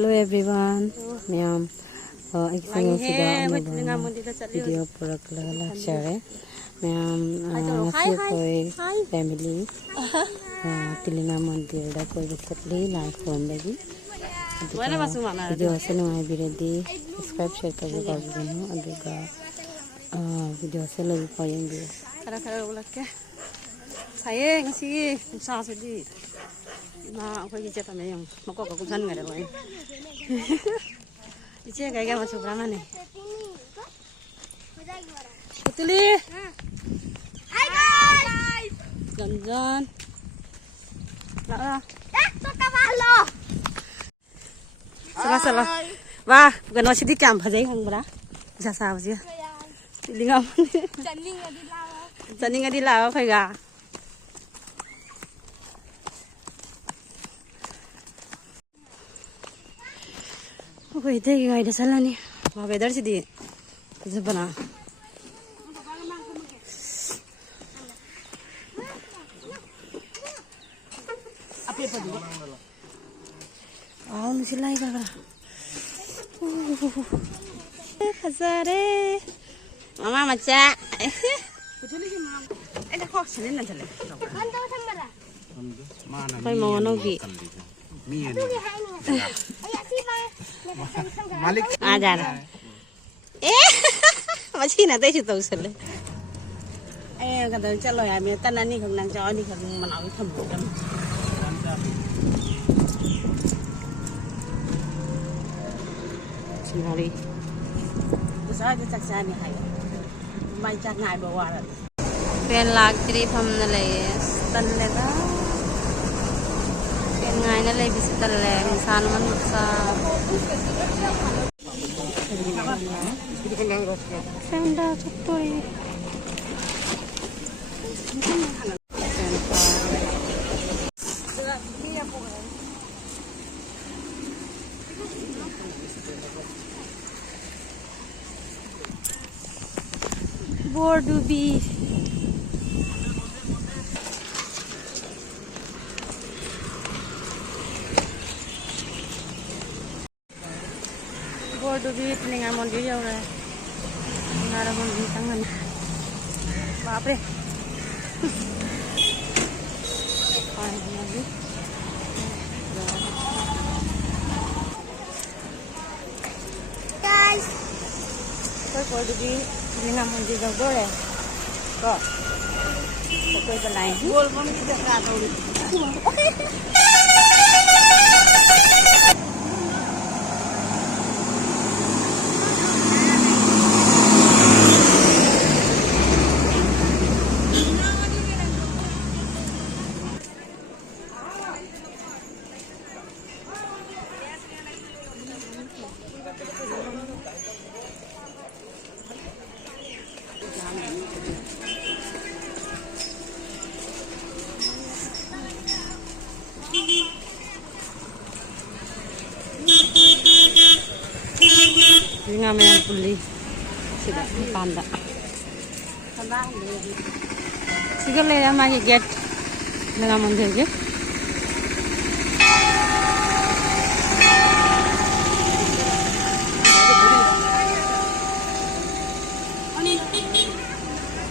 Hello everyone. Ma'am, excited sida video product lagala share. Ma'am, nasi koi family Tilina Mandir da koi recently live phone lagi. Video ase nungai biredi subscribe share karo gabunu aduga video ase lagi payeng bi. Kara ulak ke. Saya ngasi usaha sedi. Nah, aku kerja tamai yang makok aku kan nggak ada lain. Ice kayak macam berapa nih? Putuli. Hai guys. Jangan. Lah. Suka malu. Salah. Wah, bukan masih di camp aja yang berapa? Bisa sahab sih. Lingam. Janing nggak di lawa kayak. Oke, itu gimana ada salah nih? Wah, weather sih di sebenarnya. Apa itu? Oh, masih lagi kakak. Kasare. Mama macam. Betul sih mama. Ada kok sini nanti lagi. Mantap sama dah. Kau mau nogi? Malik. Ajar. Masih nanti sih tahu sele. Kata calo ya, minta nani kau nang jauh ni kau mana awit kamu kan? Sinari. Terus aja cak sana hai. Mai cak ngai bawa. Pen lag trip हम न ले तन लेगा pen ngai न ले बिस तन ले इंसान मन सा Senda cutoy. Bordubi. Bordubi peningan mondir ya udah. Nggak ada mondir tangan. Baper. Lagi. Guys. Bordubi peningan mondir jauh deh. Kok? Kok itu lain? Bol pun tidak tahu. Ini ngamen pulih sudah panda. Siapa le yang magi get dengan mondir je?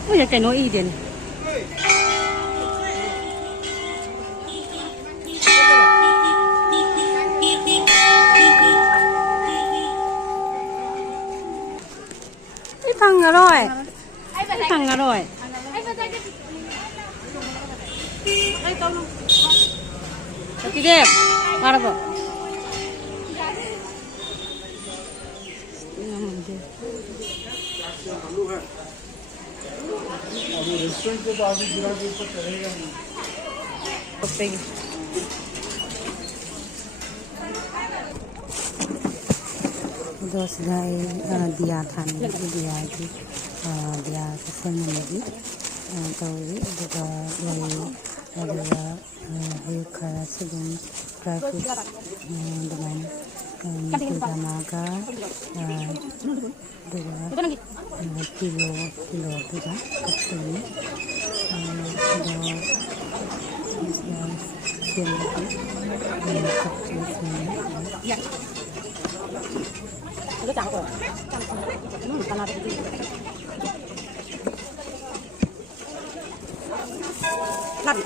Oh ya kayak noi deh. Thằng rồi. Thằng rồi. Oke deh, mana tuh? Dos guys dia than dia kesel lagi tahu juga dari ayo kara sedang traffic dengan kita naga juga kilo juga ketemu kecil lagi. Kecil sini. Ya. Itu cangkok. Karena itu. Lagi.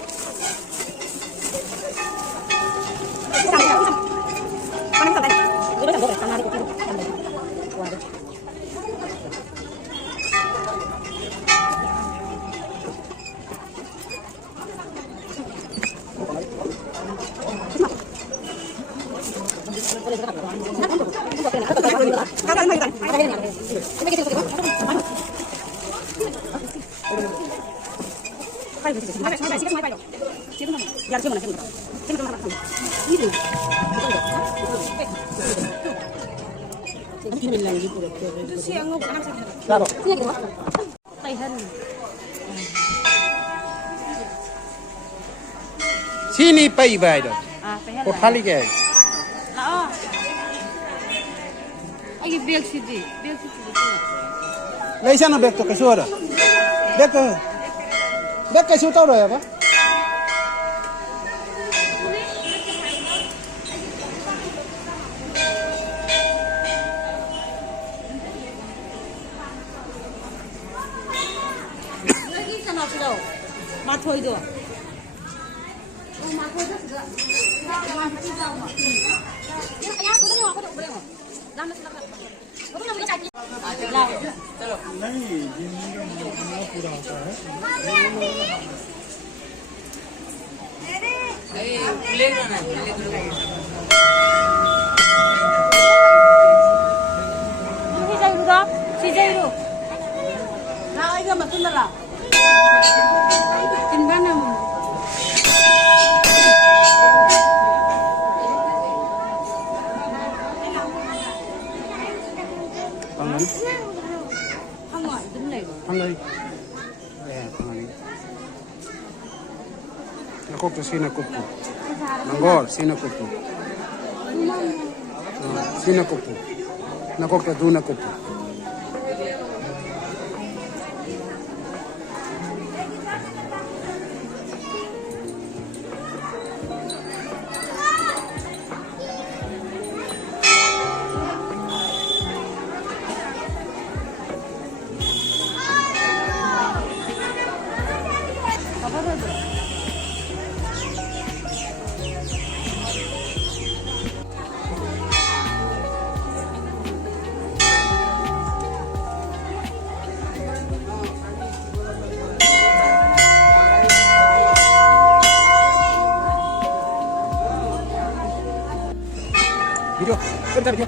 Sini pay bayar. Kau kali ke? Lah. Lagi beg sini. Lai sana beg tu kesuara. Beg kesu tahu dah ya pak? Lagi sana sudah. Matoi tu. Nakok tu sini kupu. Nanggol sini kupu. Sini kupu. Nakok tu dua kupu. Video, bentar video.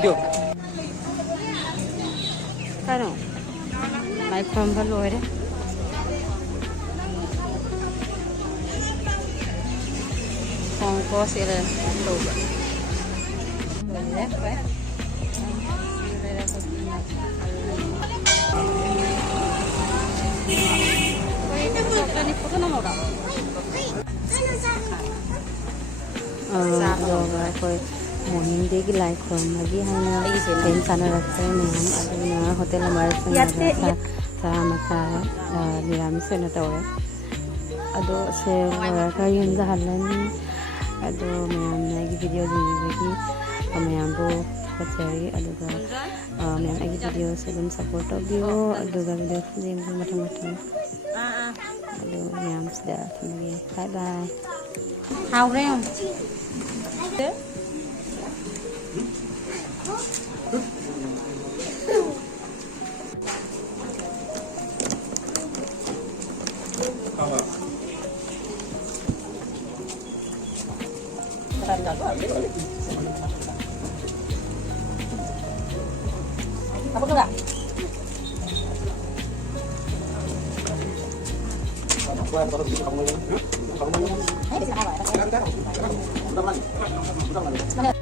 Video. Kano? May pambalore. Kongko sila loba. Boleh, apa? Koi morning day ki like lagi hanya dan sana rasa memang ada hotel amarat sana masa niramis na tahu ya. Ado se mereka yang jalan ado memang lagi video lagi memang bu kecari ado memang lagi video sebelum support video ado video film macam-macam ado memang sudah lagi bye bye. How real? Nah,